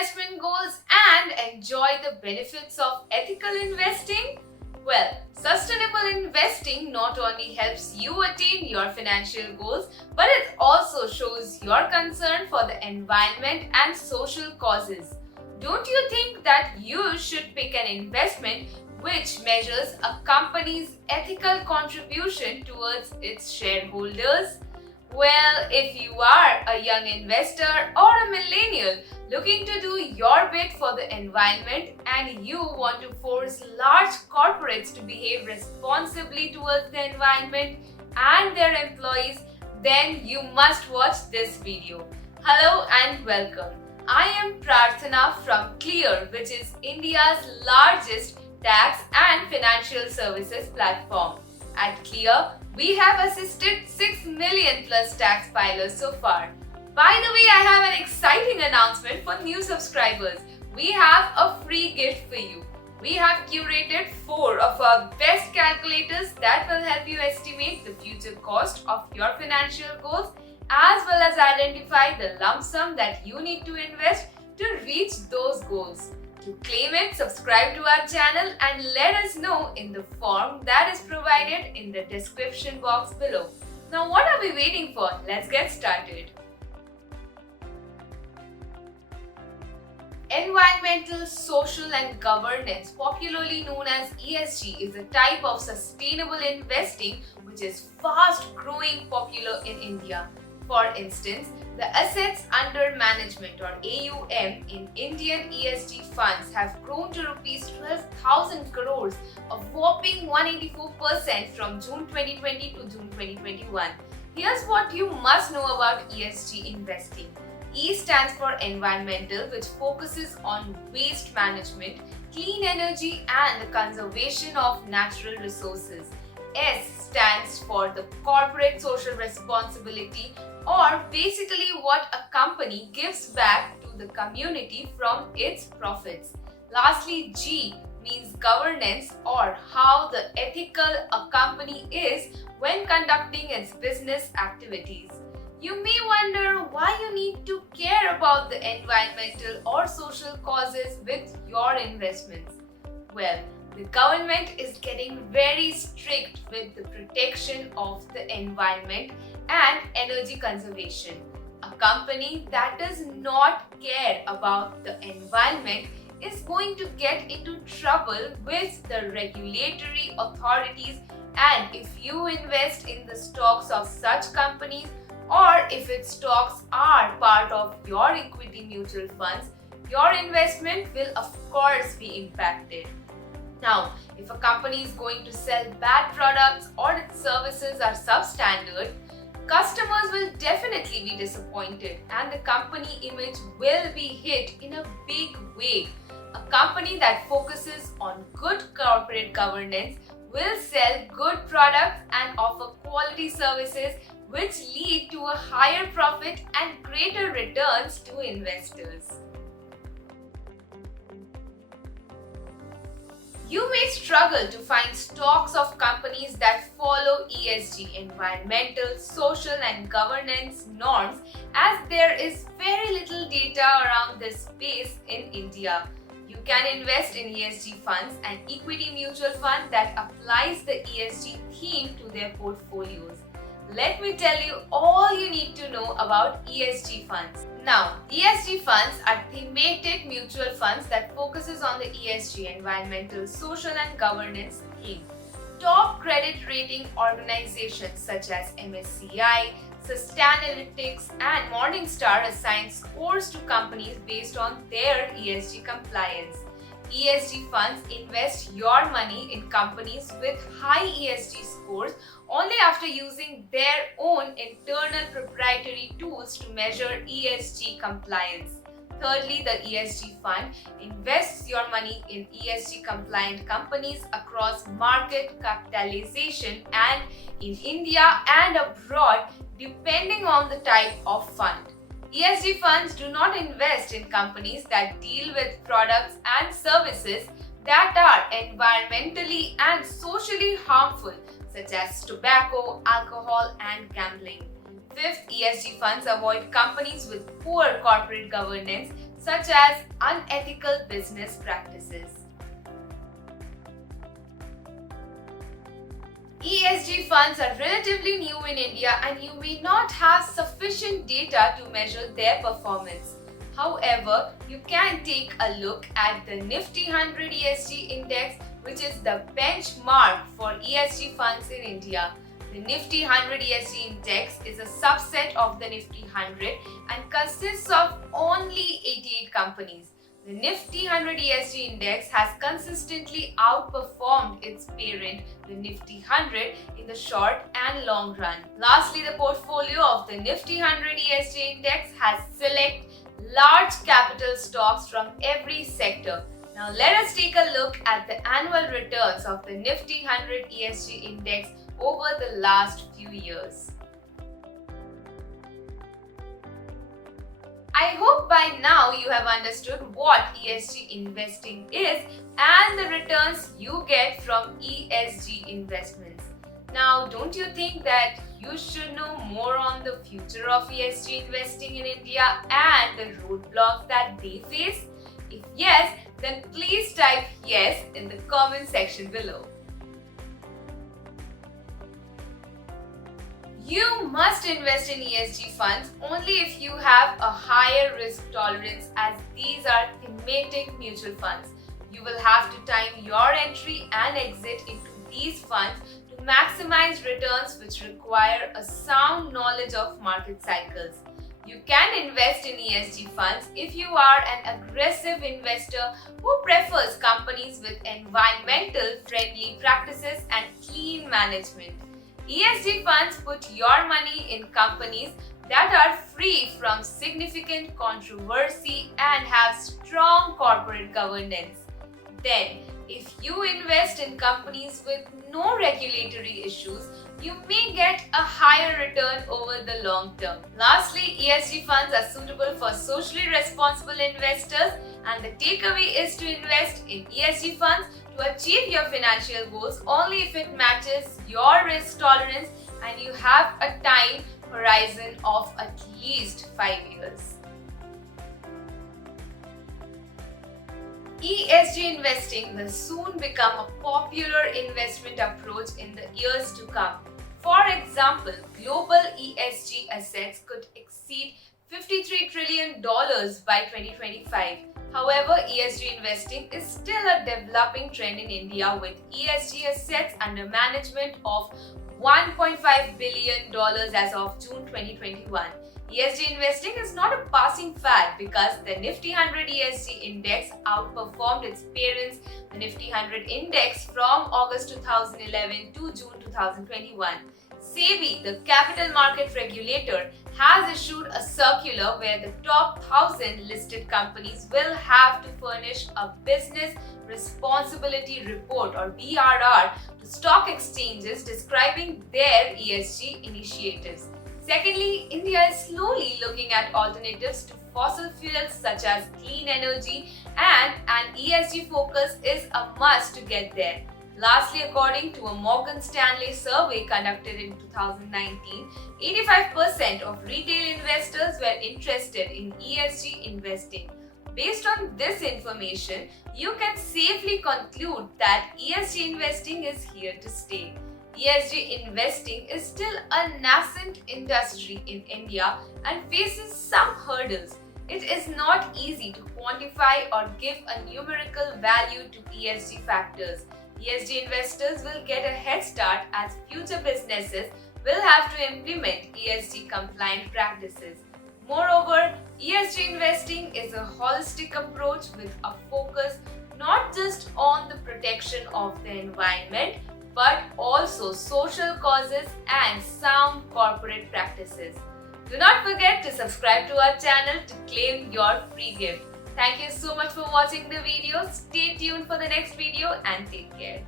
investment goals and enjoy the benefits of ethical investing? Well, sustainable investing not only helps you attain your financial goals, but it also shows your concern for the environment and social causes. Don't you think that you should pick an investment which measures a company's ethical contribution towards its shareholders? Well, if you are a young investor or a millennial looking to do your bit for the environment and you want to force large corporates to behave responsibly towards the environment and their employees, then you must watch this video. Hello and welcome. I am Prarthana from Clear, which is India's largest tax and financial services platform. At Clear, we have assisted 6 million plus tax filers so far. By the way, I have an exciting announcement for new subscribers. We have a free gift for you. We have curated 4 of our best calculators that will help you estimate the future cost of your financial goals as well as identify the lump sum that you need to invest to reach those goals. To claim it, subscribe to our channel and let us know in the form that is provided in the description box below. Now what are we waiting for? Let's get started. Environmental, social and governance, popularly known as ESG, is a type of sustainable investing which is fast growing popular in India. For instance, the assets under management or AUM in Indian ESG funds have grown to rupees 12,000 crores, a whopping 184% from June 2020 to June 2021. Here's what you must know about ESG investing. E stands for environmental, which focuses on waste management, clean energy and the conservation of natural resources. S stands for the corporate social responsibility, or basically what a company gives back to the community from its profits. Lastly, G means governance, or how the ethical a company is when conducting its business activities. You may wonder why you need to care about the environmental or social causes with your investments. Well, the government is getting very strict with the protection of the environment and energy conservation. A company that does not care about the environment is going to get into trouble with the regulatory authorities, and if you invest in the stocks of such companies or if its stocks are part of your equity mutual funds, your investment will of course be impacted. Now, if a company is going to sell bad products or its services are substandard, customers will definitely be disappointed and the company image will be hit in a big way. A company that focuses on good corporate governance will sell good products and offer quality services which lead to a higher profit and greater returns to investors. You may struggle to find stocks of companies that follow ESG, environmental, social and governance norms, as there is very little data around this space in India. You can invest in ESG funds, an equity mutual fund that applies the ESG theme to their portfolios. Let me tell you all you need to know about ESG funds. Now, ESG funds are thematic mutual funds that focuses on the ESG, environmental, social and governance theme. Top credit rating organizations such as MSCI, Sustainalytics and Morningstar assign scores to companies based on their ESG compliance. ESG funds invest your money in companies with high ESG scores only after using their own internal proprietary tools to measure ESG compliance. Thirdly, the ESG fund invests your money in ESG compliant companies across market capitalization and in India and abroad depending on the type of fund. ESG funds do not invest in companies that deal with products and services that are environmentally and socially harmful, such as tobacco, alcohol, and gambling. Fifth, ESG funds avoid companies with poor corporate governance, such as unethical business practices. ESG funds are relatively new in India and you may not have sufficient data to measure their performance. However, you can take a look at the Nifty 100 ESG Index, which is the benchmark for ESG funds in India. The Nifty 100 ESG Index is a subset of the Nifty 100 and consists of only 88 companies. The Nifty 100 ESG Index has consistently outperformed its parent, the Nifty 100, in the short and long run. Lastly, the portfolio of the Nifty 100 ESG Index has select large capital stocks from every sector. Now let us take a look at the annual returns of the Nifty 100 ESG Index over the last few years. I hope by now you have understood what ESG investing is and the returns you get from ESG investments. Now, don't you think that you should know more on the future of ESG investing in India and the roadblocks that they face? If yes, then please type yes in the comment section below. You must invest in ESG funds only if you have a higher risk tolerance, as these are thematic mutual funds. You will have to time your entry and exit into these funds to maximize returns, which require a sound knowledge of market cycles. You can invest in ESG funds if you are an aggressive investor who prefers companies with environmental friendly practices and clean management. ESG funds put your money in companies that are free from significant controversy and have strong corporate governance. Then, if you invest in companies with no regulatory issues, you may get a higher return over the long term. Lastly, ESG funds are suitable for socially responsible investors, and the takeaway is to invest in ESG funds to achieve your financial goals only if it matches your risk tolerance and you have a time horizon of at least 5 years. ESG investing will soon become a popular investment approach in the years to come. For example, global ESG assets could exceed $53 trillion by 2025. However, ESG investing is still a developing trend in India, with ESG assets under management of $1.5 billion as of June 2021. ESG investing is not a passing fad because the Nifty 100 ESG Index outperformed its parents, the Nifty 100 Index, from August 2011 to June 2021. SEBI, the capital market regulator, has issued a circular where the top 1,000 listed companies will have to furnish a business responsibility report, or BRR, to stock exchanges describing their ESG initiatives. Secondly, India is slowly looking at alternatives to fossil fuels such as clean energy, and an ESG focus is a must to get there. Lastly, according to a Morgan Stanley survey conducted in 2019, 85% of retail investors were interested in ESG investing. Based on this information, you can safely conclude that ESG investing is here to stay. ESG investing is still a nascent industry in India and faces some hurdles. It is not easy to quantify or give a numerical value to ESG factors. ESG investors will get a head start as future businesses will have to implement ESG compliant practices. Moreover, ESG investing is a holistic approach with a focus not just on the protection of the environment, but also social causes and sound corporate practices. Do not forget to subscribe to our channel to claim your free gift. Thank you so much for watching the video. Stay tuned for the next video and take care.